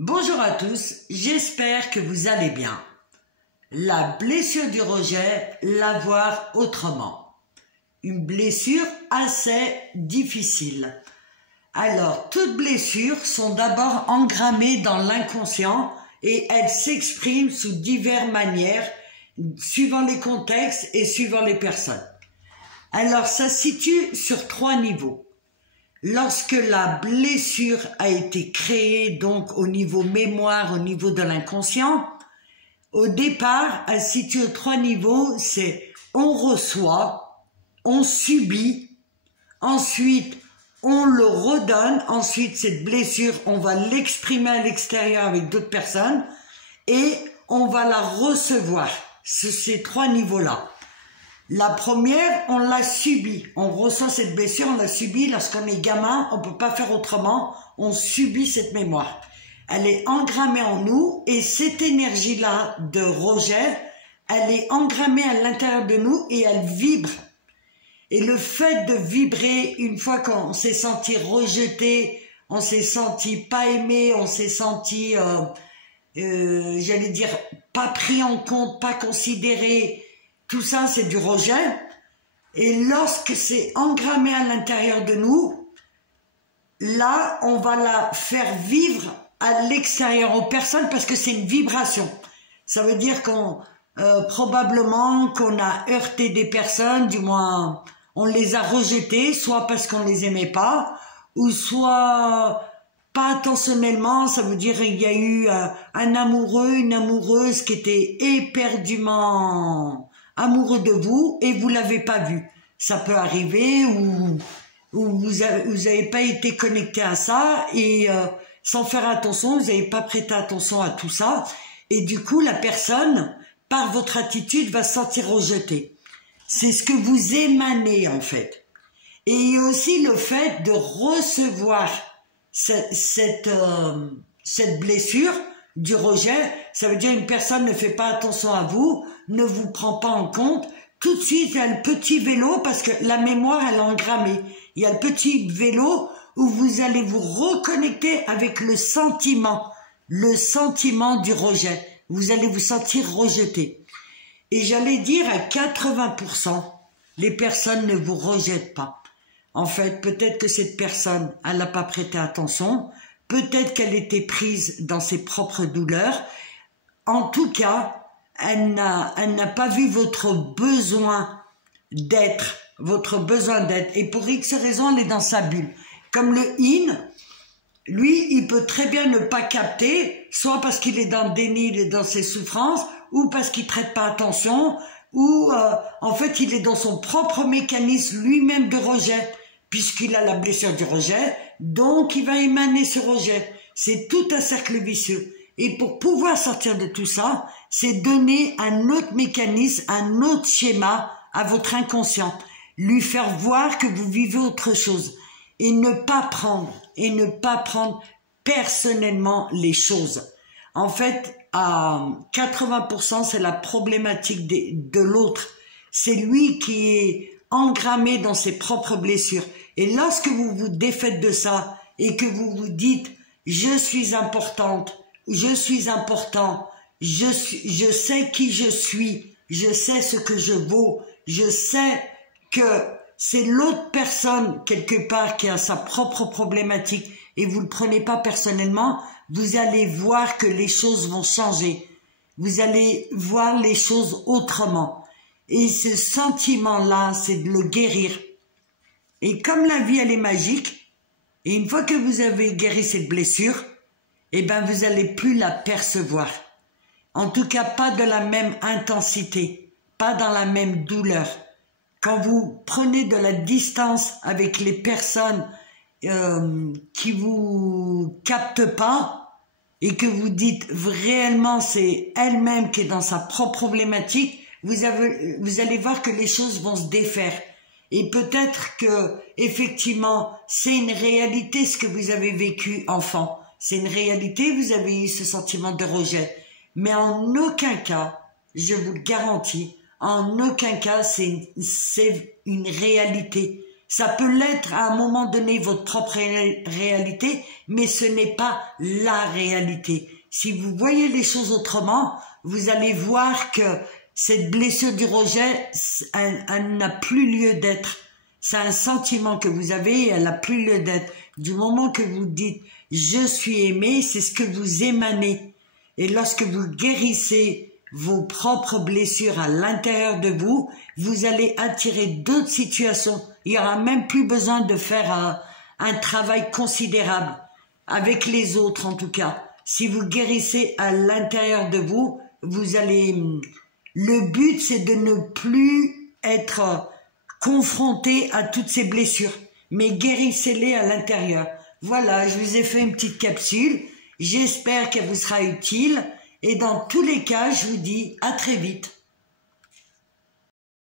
Bonjour à tous, j'espère que vous allez bien. La blessure du rejet, la voir autrement. Une blessure assez difficile. Alors, toutes blessures sont d'abord engrammées dans l'inconscient et elles s'expriment sous diverses manières, suivant les contextes et suivant les personnes. Alors, ça se situe sur 3 niveaux. Lorsque la blessure a été créée, donc au niveau mémoire, au niveau de l'inconscient, au départ, elle se situe aux 3 niveaux, c'est on reçoit, on subit, ensuite on le redonne, ensuite cette blessure, on va l'exprimer à l'extérieur avec d'autres personnes et on va la recevoir, ces 3 niveaux-là. La première, on l'a subie. On reçoit cette blessure, on l'a subie. Lorsqu'on est gamin, on peut pas faire autrement. On subit cette mémoire. Elle est engrammée en nous et cette énergie-là de rejet, elle est engrammée à l'intérieur de nous et elle vibre. Et le fait de vibrer, une fois qu'on s'est senti rejeté, on s'est senti pas aimé, on s'est senti, j'allais dire, pas pris en compte, pas considéré, tout ça, c'est du rejet. Et lorsque c'est engrammé à l'intérieur de nous, là, on va la faire vivre à l'extérieur aux personnes parce que c'est une vibration. Ça veut dire qu'on, probablement, qu'on a heurté des personnes, du moins, on les a rejetées, soit parce qu'on les aimait pas, ou soit pas intentionnellement. Ça veut dire qu'il y a eu un amoureux, une amoureuse qui était éperdument amoureux de vous et vous l'avez pas vu. Ça peut arriver ou vous avez pas été connecté à ça et sans faire attention, vous n'avez pas prêté attention à tout ça et du coup la personne, par votre attitude, va se sentir rejetée. C'est ce que vous émanez en fait. Et il y a aussi le fait de recevoir cette blessure du rejet. Ça veut dire une personne ne fait pas attention à vous, ne vous prend pas en compte. Tout de suite, il y a le petit vélo parce que la mémoire, elle est engrammée. Il y a le petit vélo où vous allez vous reconnecter avec le sentiment du rejet. Vous allez vous sentir rejeté. Et j'allais dire à 80%, les personnes ne vous rejettent pas. En fait, peut-être que cette personne, elle n'a pas prêté attention. Peut-être qu'elle était prise dans ses propres douleurs. En tout cas, elle n'a pas vu votre besoin d'être, Et pour X raison, elle est dans sa bulle. Comme le in, lui, il peut très bien ne pas capter, soit parce qu'il est dans le déni, il est dans ses souffrances, ou parce qu'il prête pas attention, ou en fait, il est dans son propre mécanisme lui-même de rejet, puisqu'il a la blessure du rejet, donc il va émaner ce rejet. C'est tout un cercle vicieux. Et pour pouvoir sortir de tout ça, c'est donner un autre mécanisme, un autre schéma à votre inconscient. Lui faire voir que vous vivez autre chose. Et ne pas prendre personnellement les choses. En fait, à 80%, c'est la problématique de l'autre. C'est lui qui est engrammé dans ses propres blessures. Et lorsque vous vous défaites de ça et que vous vous dites « je suis importante », je suis important, je sais qui je suis, je sais ce que je vaux, je sais que c'est l'autre personne quelque part qui a sa propre problématique et vous le prenez pas personnellement, vous allez voir que les choses vont changer. Vous allez voir les choses autrement. Et ce sentiment-là, c'est de le guérir. Et comme la vie, elle est magique, et une fois que vous avez guéri cette blessure, eh ben vous allez plus la percevoir. En tout cas, pas de la même intensité, pas dans la même douleur. Quand vous prenez de la distance avec les personnes qui vous captent pas et que vous dites réellement c'est elle-même qui est dans sa propre problématique, vous allez voir que les choses vont se défaire. Et peut-être que effectivement c'est une réalité ce que vous avez vécu enfant. C'est une réalité, vous avez eu ce sentiment de rejet. Mais en aucun cas, je vous le garantis, en aucun cas c'est une réalité. Ça peut l'être à un moment donné, votre propre réalité, mais ce n'est pas la réalité. Si vous voyez les choses autrement, vous allez voir que cette blessure du rejet, elle n'a plus lieu d'être. C'est un sentiment que vous avez et elle n'a plus lieu d'être. Du moment que vous dites « je suis aimé », c'est ce que vous émanez. Et lorsque vous guérissez vos propres blessures à l'intérieur de vous, vous allez attirer d'autres situations. Il n'y aura même plus besoin de faire un travail considérable, avec les autres en tout cas. Si vous guérissez à l'intérieur de vous, vous allez... Le but, c'est de ne plus être confronté à toutes ces blessures, mais guérissez-les à l'intérieur. Voilà, je vous ai fait une petite capsule. J'espère qu'elle vous sera utile. Et dans tous les cas, je vous dis à très vite.